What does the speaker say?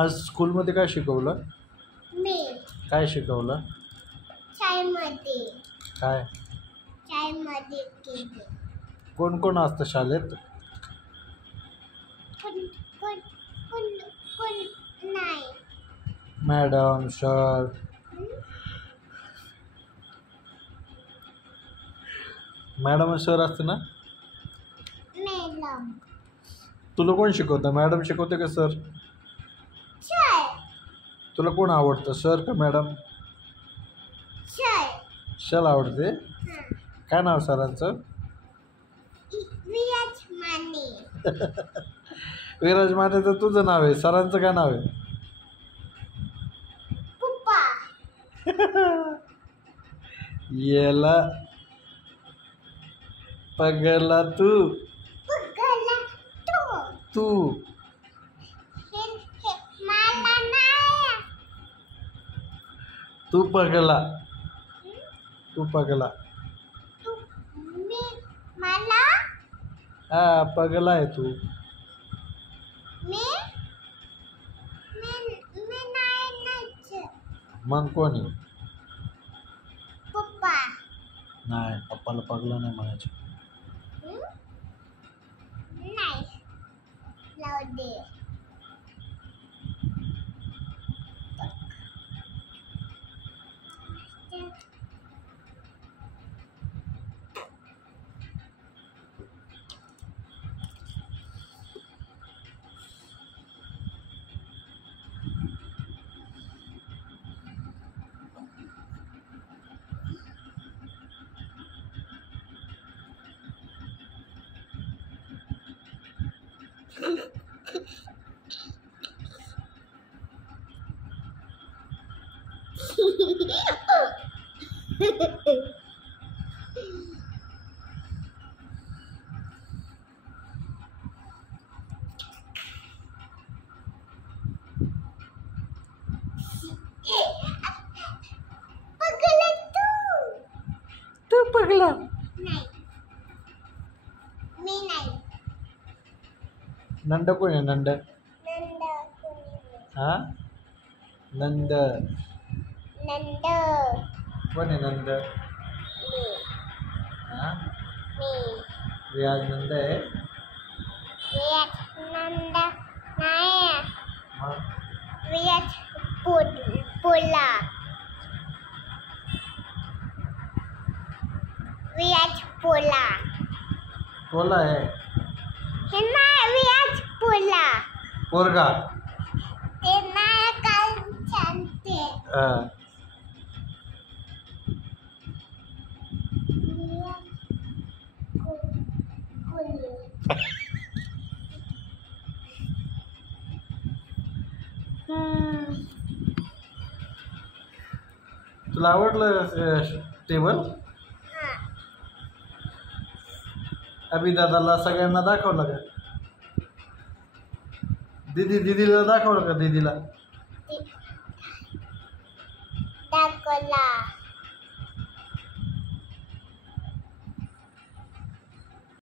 आज स्कूलमध्ये काय शिकवलं? मी काय शिकवलं? शाळेमध्ये काय? शाळेमध्ये केले. कोण कोण असतं शाळेत? कोण कोण कोण कोण नाही. Madam, sir. मॅडम सर असते ना? मॅडम तुला कोण शिकवतं? मॅडम शिकवते का सर? सर तुला कोण आवडतं, सर का मॅडम? सर शल आवडते. हां काय नाव सरांचं? विराज माने. विराज मानेचं तुझं नाव आहे, सरांचं काय नाव आहे? पप्पा येला पगला तू पगला तू हे मला नाही. तू पगला तू पगला. तू मी मला हा पगला आहे तू. मी मी मी नाही नाच. मग कोण आहे? पप्पा नाही, पप्पाला पगला नाही म्हणायचं. नाही लावू दे. पगला तू पगला. नाही. मी नाही. नंद कोण आहे? नंद. नंद कोणी? हा नंद. नंद कोण आहे नंद? मी हा मी रियाज नंद आहे. विराज नंद नाही. मग विराज पोला. विराज पोला. कोला आहे. हे नाही विराज पोला. पोरगा. ते नाही काय सांगते. हा. विराज कोणी? तुला आवडलं टेबल? हां अभि दादाला सगळ्यांना दाखवलं का? दीदीला दाखवलं का? दीदीला दाखवला.